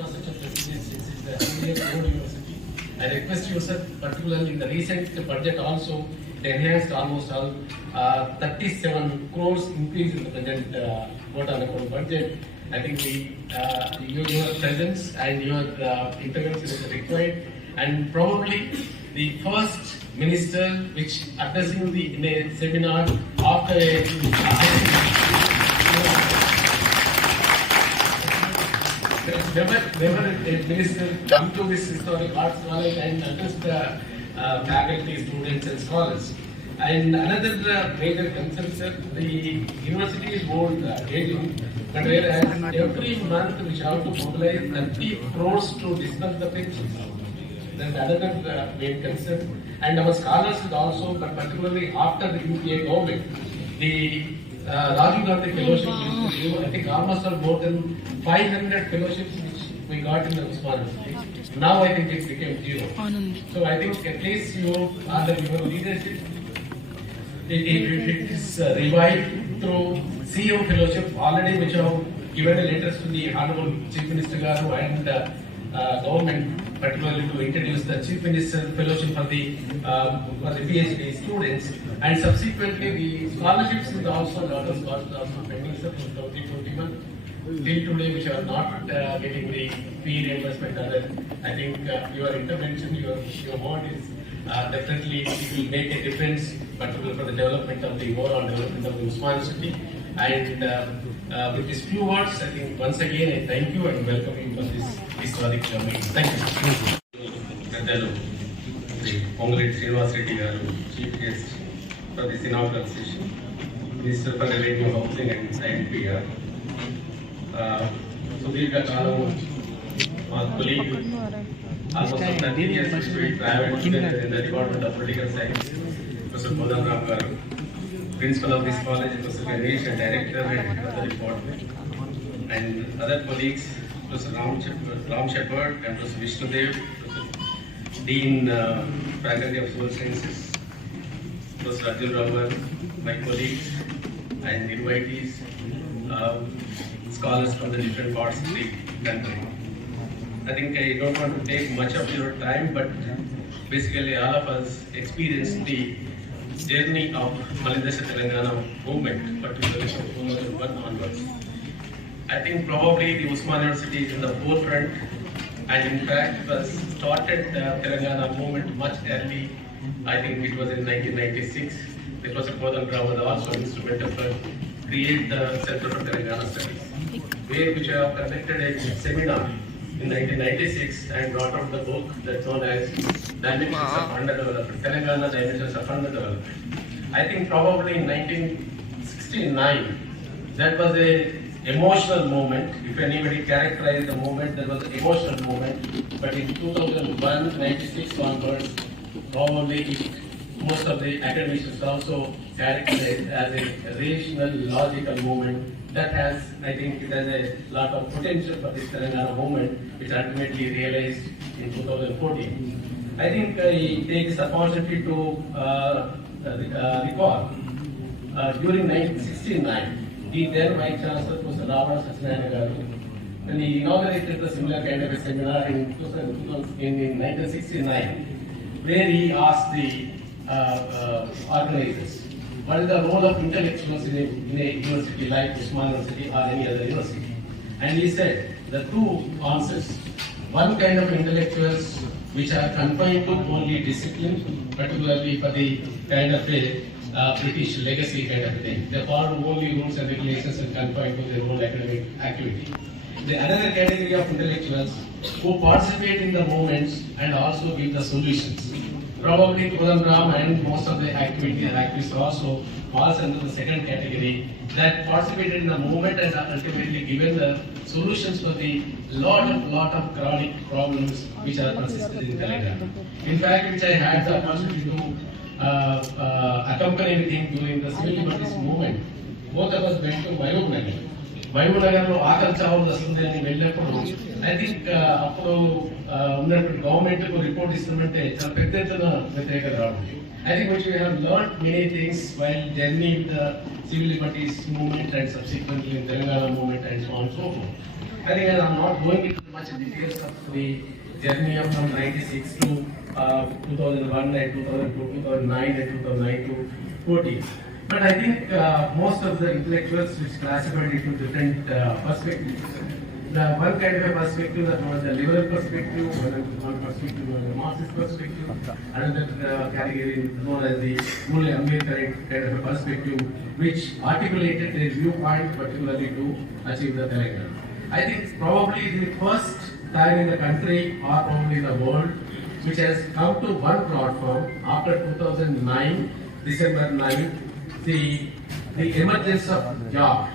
infrastructure facilities since it's the earliest old university. I request you, sir, particularly in the recent budget also, it enhanced almost all 37 crores increase in the present vote on account budget. I think your presence and your intervention is required, and probably the first minister which addressing in a seminar after never a minister come to this historic arts college and address the faculty, students and scholars. And another major concern, sir, the university is old, aging, but whereas every month we have to mobilize 30 crores to disburse the pensions. That's another main concern. And our scholars is also, but particularly after the UPA government, the Rajiv Gandhi fellowship used to give, I think almost more than 500 fellowships which we got in the Usman University. Now I think it became zero. So I think at least you, under your leadership, it is revived through CEO fellowship already, which have given a letters to the Honorable Chief Minister Garu and government, particularly to introduce the Chief Minister fellowship for the PhD students, and subsequently the scholarships is also daughter scholarships also pending, sir, from 2021 till today, which are not getting the fee reimbursement. I think your intervention, your word is definitely it will make a difference, particularly for the development of the overall development of the Usman city. And with these few words, I think once again I thank you and welcome you for this historic meeting. Thank you. Congrats, Srinivas Reddy Garu, Chief Guest for this inaugural session, Minister for Revenue, Housing and INPR. Sudhirga Kalam, our colleague, almost 30 years history, private student in the Department of Political Science, Profesar Dr. Principal of this college, Professor Ganesh, and Director of the department, and other colleagues, Professor Ram Shepherd and Professor Vishnudev, Dean, Faculty of Social Sciences, Professor Arjun Raman, my colleagues and invitees, scholars from the different parts of the country. I think I don't want to take much of your time, but basically all of us experienced the journey of Malidesha Telangana movement, particularly from 2001 onwards. I think probably the Usman University is in the forefront, and in fact was started the Telangana movement much early. I think it was in 1996. It was a Kodan Ram also instrumental for create the Center for Telangana Studies, which have conducted a seminar in 1996 and brought out the book that's known as Dimensions of Underdevelopment, Telangana Dimensions of Underdevelopment. I think probably in 1969, that was a emotional moment. If anybody characterized the moment, that was an emotional moment. But in 2001, 96 onwards, probably most of the academicians also characterized as a rational, logical movement that has, I think, it has a lot of potential for this Telangana movement, which ultimately realized in 2014. I think I take this opportunity to recall during 1969, the then Vice Chancellor Professor Ravana Satyanarayana Garu, when he inaugurated the similar kind of a seminar in 1969, where he asked the organizers, what is the role of intellectuals in a university like Usman University or any other university? And he said the two answers. One kind of intellectuals which are confined to only discipline, particularly for the kind of a British legacy kind of a thing. They follow only rules and regulations and confined to their own academic activity. The another category of intellectuals who participate in the movements and also give the solutions. Probably Kodan Ram and most of the activity and activists also falls under the second category that participated in the movement and ultimately given the solutions for the lot of chronic problems which are persisted in Telangana. In fact, which I had the opportunity to accompany with him during the civil liberties movement. Both of us went to Mahbubnagar. మహబూబ్నగర్లో ఆకలి చావులు వస్తుంది అని వెళ్ళినప్పుడు I think అప్పుడు ఉన్నటువంటి government కు report ఇస్తామంటే చాలా పెద్ద ఎత్తున వ్యతిరేకత రావడం. I think which we have learned many things while journeying the civil liberties movement and subsequently in Telangana movement and so on and so forth. I think I'm not going into much details of the journey of from 96 to 2001 and 2002, 2009 and 2009 to 14. But I think most of the intellectuals which classified into different perspectives. The one kind of a perspective that was the liberal perspective, one perspective was the Marxist perspective, another category known as the Mule Ambedkar kind of a perspective, which articulated their viewpoint particularly to achieve the Telangana. I think probably the first time in the country or probably in the world which has come to one platform after 2009, December 9, the emergence of Joint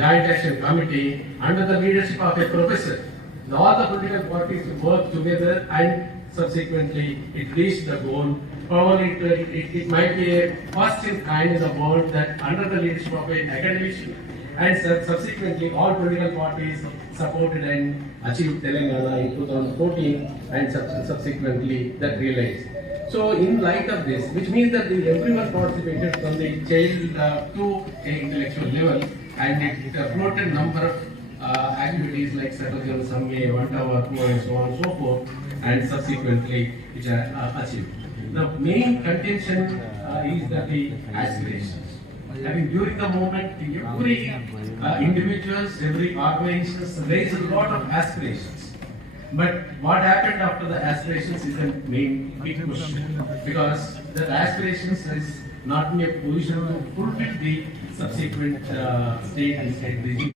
Action Committee under the leadership of a professor. All the political parties worked together and subsequently it reached the goal. Probably it might be a first in kind in the world that under the leadership of an academician and subsequently all political parties supported and achieved Telangana in 2014 and subsequently that realized. So in light of this, which means that everyone participated from the child to a intellectual level, and it floated number of activities like Saturday, Sunday, 1 hour, 2 and so on and so forth, and subsequently which are achieved. The main contention is that the aspirations. I mean, during the moment, every individuals, every organizations raised a lot of aspirations. But what happened after the aspirations is the main big question, because the aspirations is not in a position to fulfill the subsequent state and state regime.